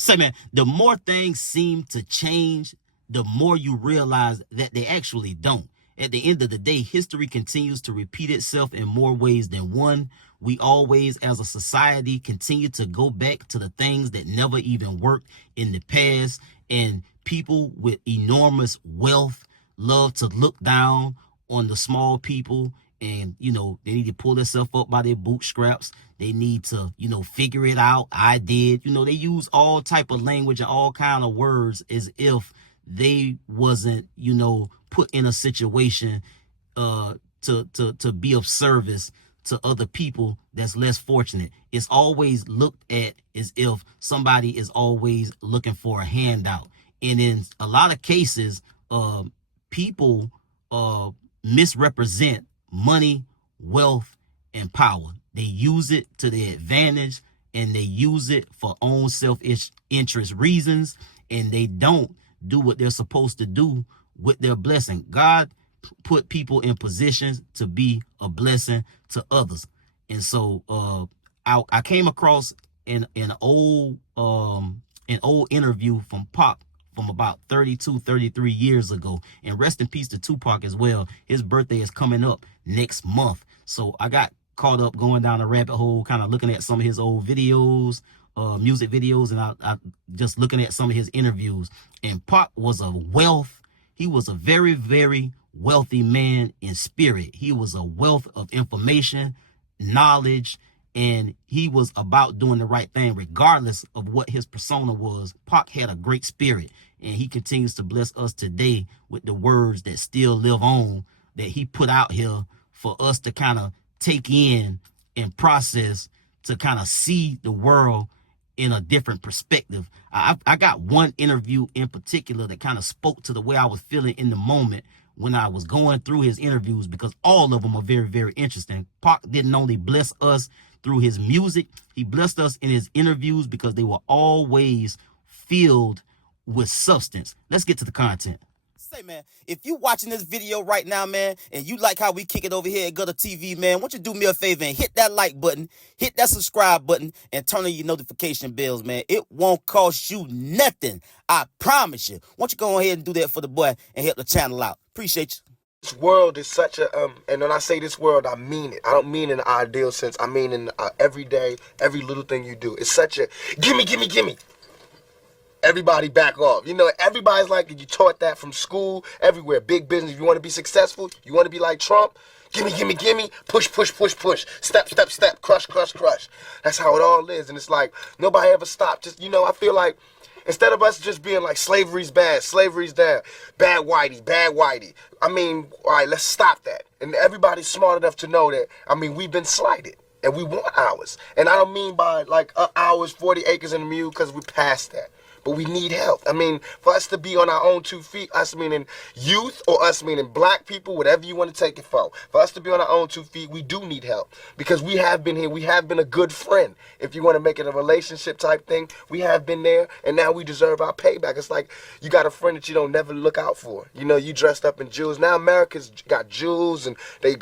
Say, man, the more things seem to change, the more you realize that they actually don't. At the end of the day, history continues to repeat itself in more ways than one. We always, as a society, continue to go back to the things that never even worked in the past. And people with enormous wealth love to look down on the small people. And, you know, they need to pull themselves up by their bootstraps. They need to, you know, figure it out. I did. You know, they use all type of language and all kind of words as if they wasn't, you know, put in a situation to be of service to other people that's less fortunate. It's always looked at as if somebody is always looking for a handout. And in a lot of cases, people misrepresent money, wealth, and power. They use it to their advantage, and they use it for own self-interest reasons, and they don't do what they're supposed to do with their blessing. God put people in positions to be a blessing to others. And so I came across an old interview from Pac from about 33 years ago. And rest in peace to Tupac as well. His birthday is coming up next month. So I got caught up going down a rabbit hole, kind of looking at some of his old videos, music videos, and I just looking at some of his interviews. And Pac was he was a very, very wealthy man in spirit. He was a wealth of information, knowledge, and he was about doing the right thing regardless of what his persona was. Pac had a great spirit, and he continues to bless us today with the words that still live on, that he put out here for us to kind of take in and process, to kind of see the world in a different perspective. I got one interview in particular that kind of spoke to the way I was feeling in the moment when I was going through his interviews, because all of them are very, very interesting. Pac didn't only bless us through his music, he blessed us in his interviews because they were always filled with substance. Let's get to the content. Say, man, if you watching this video right now, man, and you like how we kick it over here at GuddaTV, man, why don't you do me a favor and hit that like button, hit that subscribe button, and turn on your notification bells, man. It won't cost you nothing. I promise you. Why don't you go ahead and do that for the boy and help the channel out? Appreciate you. This world is such a, and when I say this world, I mean it. I don't mean in an ideal sense. I mean in every day, every little thing you do. It's such a, gimme, gimme, gimme. Everybody back off. You know, everybody's like, you taught that from school, everywhere. Big business. If you want to be successful, you want to be like Trump, gimme, gimme, gimme, push, push, push, push, step, step, step, crush, crush, crush. That's how it all is. And it's like, nobody ever stopped. Just, you know, I feel like, instead of us just being like, slavery's bad, slavery's down, bad whitey, bad whitey. I mean, all right, let's stop that. And everybody's smart enough to know that, I mean, we've been slighted. And we want ours. And I don't mean by like ours, 40 acres and a mule, because we passed that. But we need help. I mean, for us to be on our own 2 feet, us meaning youth or us meaning black people, whatever you want to take it for us to be on our own 2 feet, we do need help. Because we have been here. We have been a good friend. If you want to make it a relationship type thing, we have been there, and now we deserve our payback. It's like you got a friend that you don't never look out for. You know, you dressed up in jewels. Now America's got jewels, and they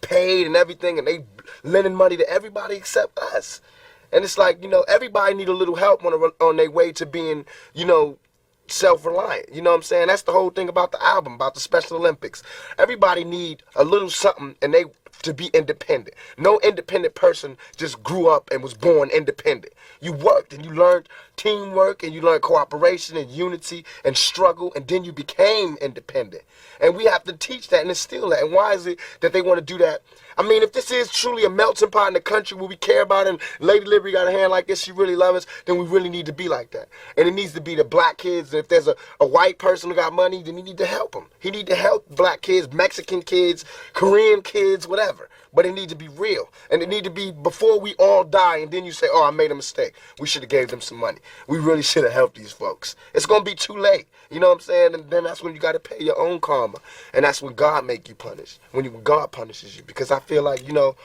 paid and everything, and they lending money to everybody except us. And it's like, you know, everybody need a little help on their way to being, you know, self-reliant. You know what I'm saying? That's the whole thing about the album, about the Special Olympics. Everybody need a little something and they to be independent. No independent person just grew up and was born independent. You worked and you learned teamwork and you learned cooperation and unity and struggle, and then you became independent. And we have to teach that and instill that. And why is it that they want to do that? I mean, if this is truly a melting pot in the country where we care about it, and Lady Liberty got a hand like this, she really loves us, then we really need to be like that. And it needs to be the black kids. And if there's a white person who got money, then he need to help them. He need to help black kids, Mexican kids, Korean kids, whatever. But it needs to be real. And it need to be before we all die, and then you say, oh, I made a mistake. We should have gave them some money. We really should have helped these folks. It's going to be too late. You know what I'm saying? And then that's when you got to pay your own karma. And that's when God make you punish. When God punishes you. Because I feel like, you know,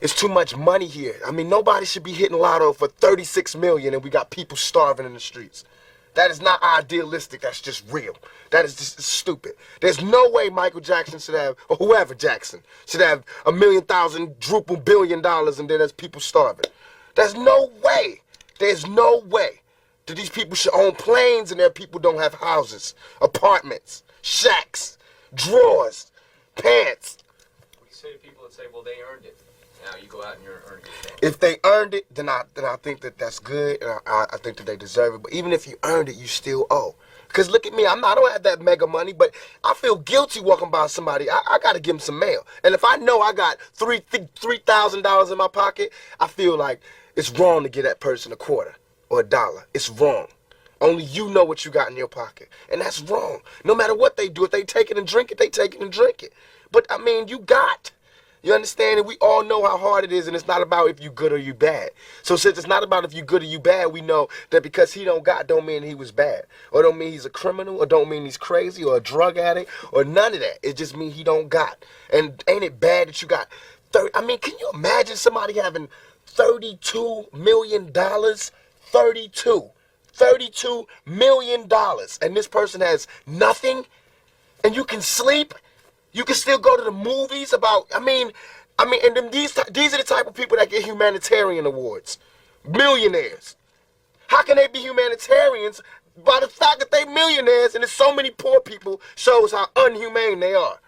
it's too much money here. I mean, nobody should be hitting lotto for 36 million and we got people starving in the streets. That is not idealistic, that's just real. That is just stupid. There's no way Michael Jackson should have, or whoever Jackson, should have $1 million, quadruple $1 billion, and then there's people starving. There's no way. There's no way. That these people should own planes and their people don't have houses, apartments, shacks, drawers, pants. What do you say to people that say, well, they earned it? Now you go out and you're earning it. If they earned it, then I think that that's good, and I think that they deserve it. But even if you earned it, you still owe. Because look at me, I don't have that mega money, but I feel guilty walking by somebody. I got to give them some mail. And if I know I got $3,000 in my pocket, I feel like it's wrong to give that person a quarter or a dollar. It's wrong. Only you know what you got in your pocket. And that's wrong. No matter what they do, if they take it and drink it, they take it and drink it. But, I mean, you got. You understand? And we all know how hard it is, and it's not about if you good or you bad. So since it's not about if you good or you bad, we know that because he don't mean he was bad. Or don't mean he's a criminal, or don't mean he's crazy, or a drug addict, or none of that. It just means he don't got. And ain't it bad that you got 30? I mean, can you imagine somebody having $32 million? $32 million. And this person has nothing, and you can sleep. You can still go to the movies about, and then these are the type of people that get humanitarian awards. Millionaires. How can they be humanitarians? By the fact that they millionaires and there's so many poor people shows how unhumane they are.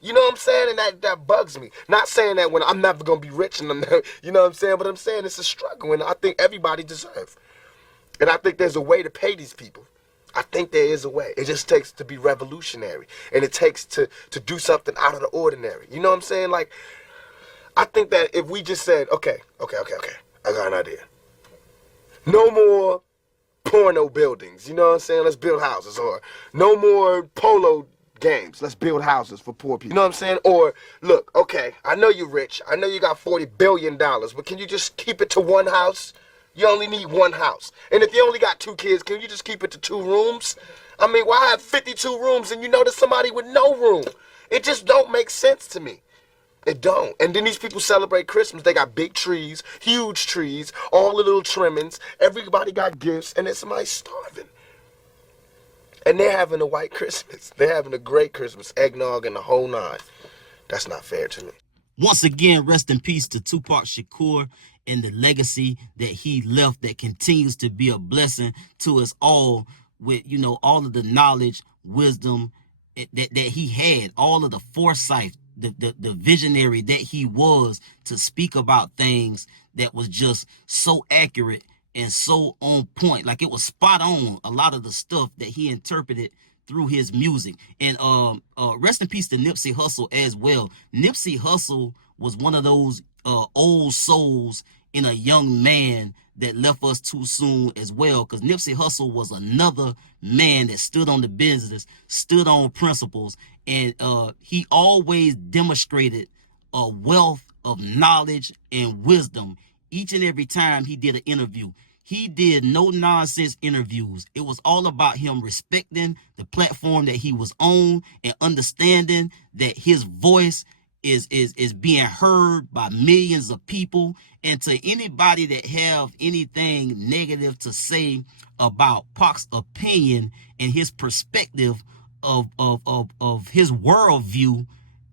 You know what I'm saying? And that bugs me. Not saying that when I'm never going to be rich, and you know what I'm saying? But I'm saying it's a struggle, and I think everybody deserves. And I think there's a way to pay these people. I think there is a way. It just takes to be revolutionary. And it takes to do something out of the ordinary. You know what I'm saying? Like, I think that if we just said, okay, I got an idea. No more porno buildings. You know what I'm saying? Let's build houses. Or no more polo games. Let's build houses for poor people. You know what I'm saying? Or, look, okay, I know you're rich. I know you got $40 billion. But can you just keep it to one house? You only need one house. And if you only got 2 kids, can you just keep it to 2 rooms? I mean, why have 52 rooms and you know there's somebody with no room? It just don't make sense to me. It don't. And then these people celebrate Christmas. They got big trees, huge trees, all the little trimmings. Everybody got gifts, and then somebody's starving. And they're having a white Christmas. They're having a great Christmas, eggnog and the whole nine. That's not fair to me. Once again, rest in peace to Tupac Shakur and the legacy that he left that continues to be a blessing to us all with, all of the knowledge, wisdom that he had, all of the foresight, the visionary that he was to speak about things that was just so accurate and so on point. Like, it was spot on, a lot of the stuff that he interpreted through his music. And rest in peace to Nipsey Hussle as well. Nipsey Hussle was one of those old souls in a young man that left us too soon as well, because Nipsey Hussle was another man that stood on the business, stood on principles, and he always demonstrated a wealth of knowledge and wisdom each and every time he did an interview. He did no nonsense interviews. It was all about him respecting the platform that he was on and understanding that his voice is being heard by millions of people. And to anybody that have anything negative to say about Pac's opinion and his perspective of his worldview,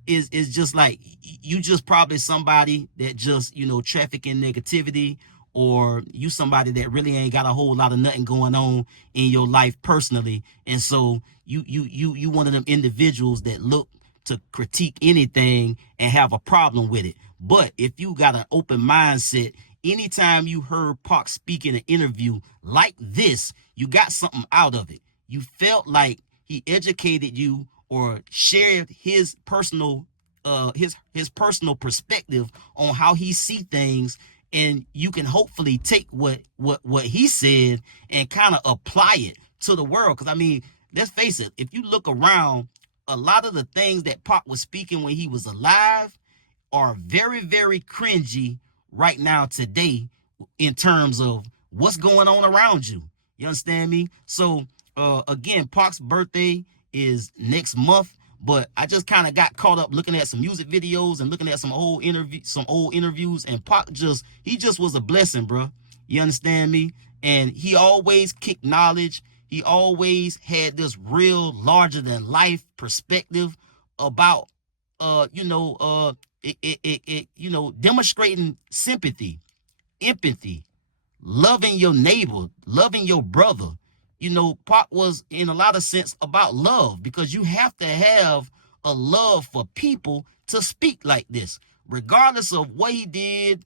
is just like, you just probably somebody that just, traffic in negativity, or you somebody that really ain't got a whole lot of nothing going on in your life personally. And so you one of them individuals that look to critique anything and have a problem with it. But if you got an open mindset, anytime you heard Pac speak in an interview like this, you got something out of it. You felt like he educated you or shared his personal his personal perspective on how he see things, and you can hopefully take what he said and kind of apply it to the world. Because, let's face it, if you look around, a lot of the things that Pac was speaking when he was alive are very, very cringy right now today in terms of what's going on around you. You understand me? So, again, Pac's birthday is next month, but I just kind of got caught up looking at some music videos and looking at some old interviews, and Pac he just was a blessing, bro. You understand me? And he always kicked knowledge. He always had this real larger than life perspective about, demonstrating sympathy, empathy, loving your neighbor, loving your brother. You know, Pac was in a lot of sense about love, because you have to have a love for people to speak like this, regardless of what he did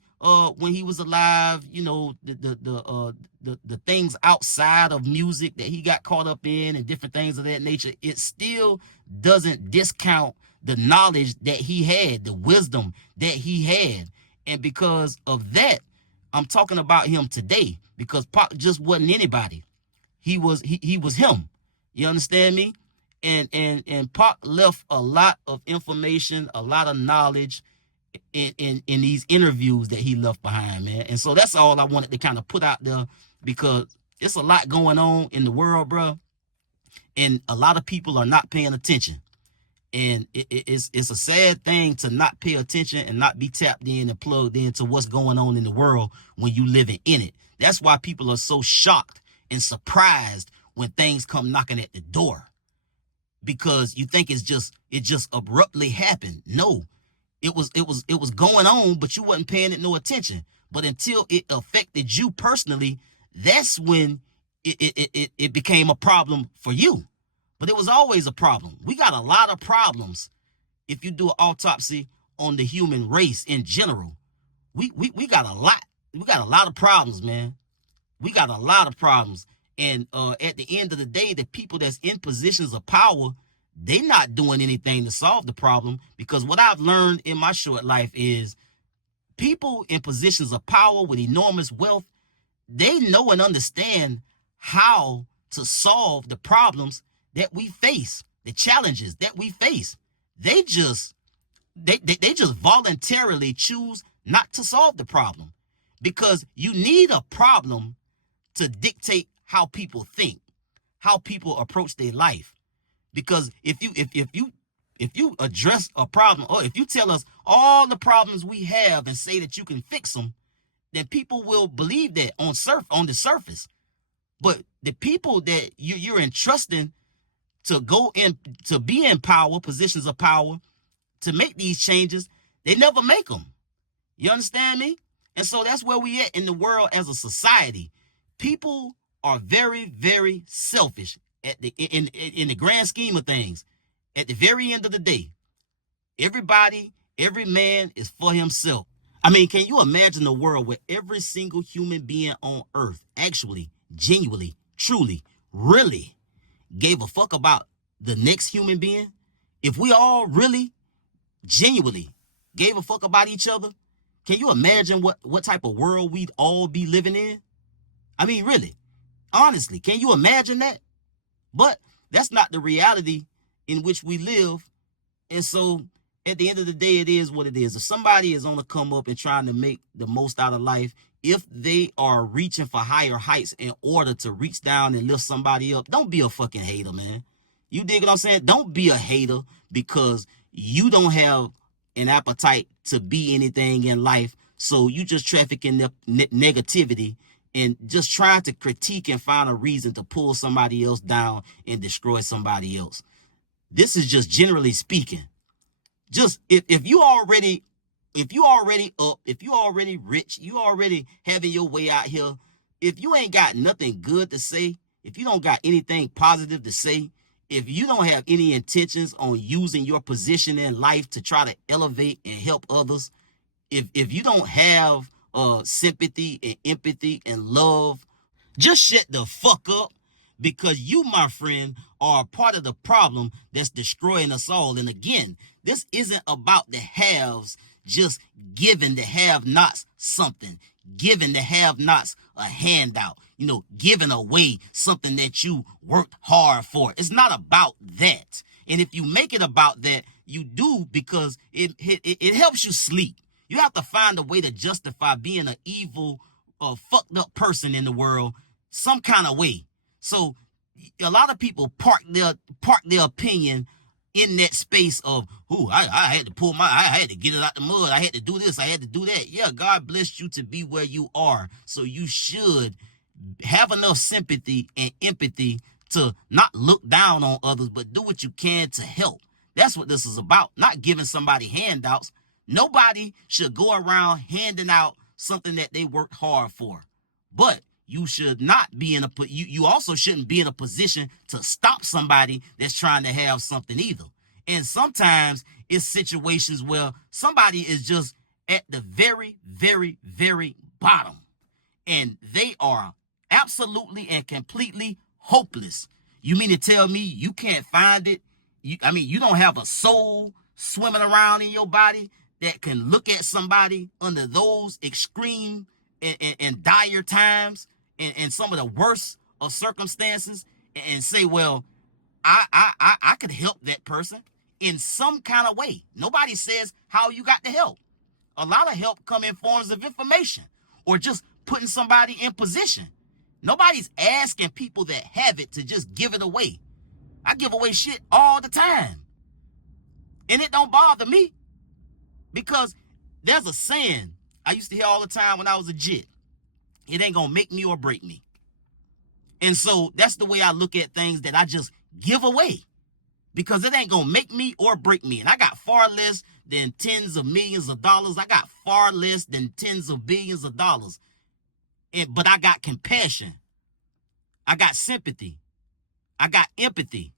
when he was alive. You know, the things outside of music that he got caught up in and different things of that nature. It still doesn't discount the knowledge that he had, the wisdom that he had. And because of that, I'm talking about him today, because Pac just wasn't anybody. He was him. You understand me? And Pac left a lot of information, a lot of knowledge in these interviews that he left behind, man. And so that's all I wanted to kind of put out there, because it's a lot going on in the world, bro, and a lot of people are not paying attention. And it's a sad thing to not pay attention and not be tapped in and plugged into what's going on in the world when you living in it. That's why people are so shocked and surprised when things come knocking at the door, because you think it just abruptly happened. No, it was going on, but you wasn't paying it no attention. But until it affected you personally, that's when it became a problem for you. But it was always a problem. We got a lot of problems. If you do an autopsy on the human race in general, we got a lot. We got a lot of problems, man. We got a lot of problems. And at the end of the day, the people that's in positions of power, they not doing anything to solve the problem. Because what I've learned in my short life is people in positions of power with enormous wealth, they know and understand how to solve the problems that we face, the challenges that we face. They just voluntarily choose not to solve the problem, because you need a problem to dictate how people think, how people approach their life. Because if you address a problem, or if you tell us all the problems we have and say that you can fix them, then people will believe that on the surface. But the people that you're entrusting to go in, to be in power, positions of power, to make these changes, they never make them. You understand me? And so that's where we at in the world as a society. People are very, very selfish in the grand scheme of things. At the very end of the day, every man is for himself. I mean, can you imagine a world where every single human being on earth actually, genuinely, truly, really gave a fuck about the next human being? If we all really, genuinely gave a fuck about each other, can you imagine what type of world we'd all be living in? I mean, really, honestly, can you imagine that? But that's not the reality in which we live. And so at the end of the day, it is what it is. If somebody is on the come up and trying to make the most out of life, if they are reaching for higher heights in order to reach down and lift somebody up, don't be a fucking hater, man. You dig what I'm saying? Don't be a hater because you don't have an appetite to be anything in life. So you just traffic in negativity and just trying to critique and find a reason to pull somebody else down and destroy somebody else. This is just generally speaking. Just if you already up, if you already rich, you already having your way out here, if you ain't got nothing good to say, if you don't got anything positive to say, if you don't have any intentions on using your position in life to try to elevate and help others, if you don't have sympathy and empathy and love, just shut the fuck up, because you, my friend, are a part of the problem that's destroying us all. And again, this isn't about the haves just giving the have-nots something, giving the have-nots a handout, giving away something that you worked hard for. It's not about that. And if you make it about that, you do, because it helps you sleep. You have to find a way to justify being an evil, fucked up person in the world some kind of way. So a lot of people park their opinion in that space of, I had to I had to get it out the mud. I had to do this. I had to do that. Yeah, God blessed you to be where you are. So you should have enough sympathy and empathy to not look down on others, but do what you can to help. That's what this is about. Not giving somebody handouts. Nobody should go around handing out something that they worked hard for. But you should not be in a you also shouldn't be in a position to stop somebody that's trying to have something either. And sometimes it's situations where somebody is just at the very, very, very bottom, and they are absolutely and completely hopeless. You mean to tell me you can't find it? You don't have a soul swimming around in your body that can look at somebody under those extreme and dire times and some of the worst of circumstances and say, well, I could help that person in some kind of way. Nobody says how you got the help. A lot of help come in forms of information or just putting somebody in position. Nobody's asking people that have it to just give it away. I give away shit all the time. And it don't bother me because there's a saying I used to hear all the time when I was a jit. It ain't gonna make me or break me. And so that's the way I look at things, that I just give away because it ain't gonna make me or break me. And I got far less than tens of millions of dollars. I got far less than tens of billions of dollars. But I got compassion. I got sympathy. I got empathy.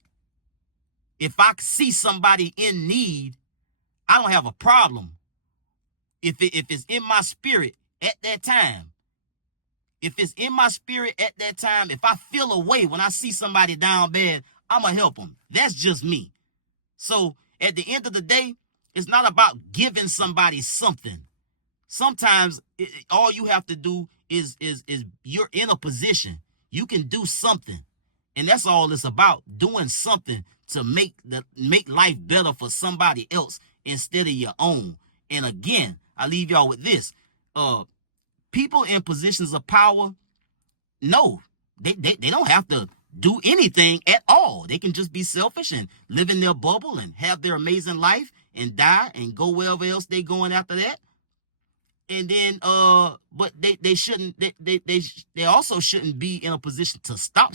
If I see somebody in need, I don't have a problem. If it's in my spirit at that time, if I feel a way when I see somebody down bad, I'm going to help them. That's just me. So at the end of the day, it's not about giving somebody something. Sometimes all you have to do is you're in a position. You can do something. And that's all it's about, doing something to make life better for somebody else instead of your own. And again, I leave y'all with this. People in positions of power, no, they don't have to do anything at all. They can just be selfish and live in their bubble and have their amazing life and die and go wherever else they going after that. And then, but they shouldn't. They also shouldn't be in a position to stop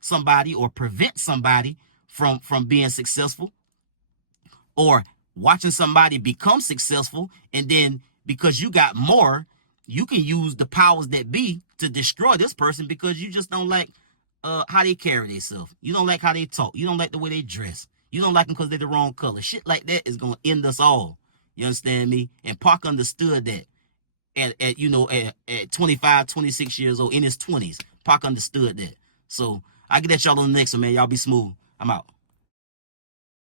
somebody or prevent somebody from being successful, or watching somebody become successful, and then because you got more, you can use the powers that be to destroy this person because you just don't like how they carry themselves. You don't like how they talk. You don't like the way they dress. You don't like them because they're the wrong color. Shit like that is gonna end us all. You understand me? And Pac understood that. At 25, 26 years old, in his 20s, Pac understood that. So I get at y'all on the next one, man. Y'all be smooth. I'm out.